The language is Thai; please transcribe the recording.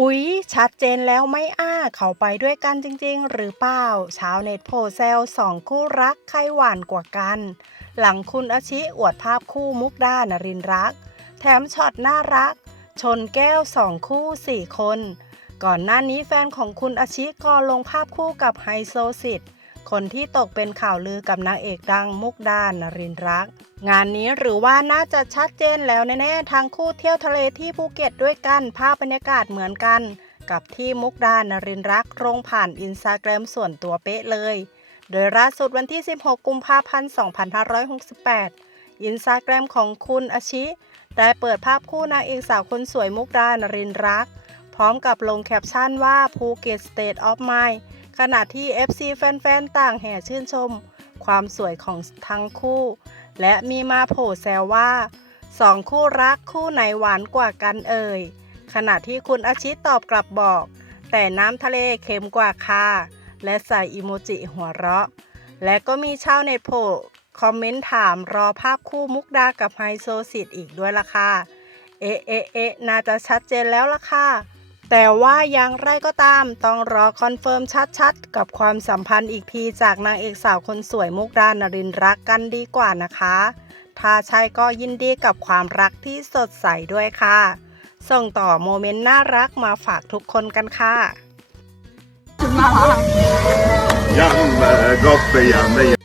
อุ๊ย ชัดเจนแล้วไม่อ้า เขาไปด้วยกันจริง ๆ หรือเปล่า ชาวเน็ตโพแซลสองคู่รักใครหวานกว่ากัน หลังคุณอาชิอวดภาพคู่มุกดานรินรัก แถมช็อตน่ารัก ชนแก้วสองคู่สี่คน ก่อนหน้านี้แฟนของคุณอาชิก็ลงภาพคู่กับไฮโซสิทธิ์ คนที่ตกเป็นข่าวลือกับนางเอกดังมุกดานรินรัก งานนี้หรือว่าน่าจะชัดเจนแล้วแน่ๆทางคู่เที่ยวทะเลที่ภูเก็ตด้วยกันภาพบรรยากาศเหมือนกัน กับที่มุกดานรินรักลงผ่านอินสตาแกรมส่วนตัวเป๊ะเลย โดยล่าสุดวันที่ 16 กุมภาพันธ์ 2568 อินสตาแกรมของคุณอาชิ ได้เปิดภาพคู่นางเอกสาวคนสวยมุกดานรินรัก พร้อมกับลงแคปชั่นว่าภูเก็ต State of Mind ขณะที่ FC แฟนๆ ต่างแห่ชื่นชม ความสวยของทั้งคู่ และมีมาโผล่แซวว่าสองคู่รักคู่ไหนหวานกว่ากันเอ่ย ขณะที่คุณอาชิตอบกลับบอก แต่น้ำทะเลเค็มกว่าค่ะและใส่อิโมจิหัวเราะ และก็มีชาวเน็ตโผล่คอมเมนต์ถามรอภาพคู่มุกดากับไฮโซสิทธิ์อีกด้วยล่ะค่ะ เอ๊ะเอ๊ะเอ๊ะน่าจะชัดเจนแล้วล่ะค่ะ แต่ว่าอย่างไรก็ตามต้องรอคอนเฟิร์มชัดๆ กับความสัมพันธ์อีกทีจากนางเอกสาวคนสวยมุกดานรินรักกันดีกว่านะคะ ถ้าใช่ก็ยินดีกับความรักที่สดใสด้วยค่ะ ส่งต่อโมเมนต์น่ารักมาฝากทุกคนกันค่ะ Yum, uh, goffy, yummy,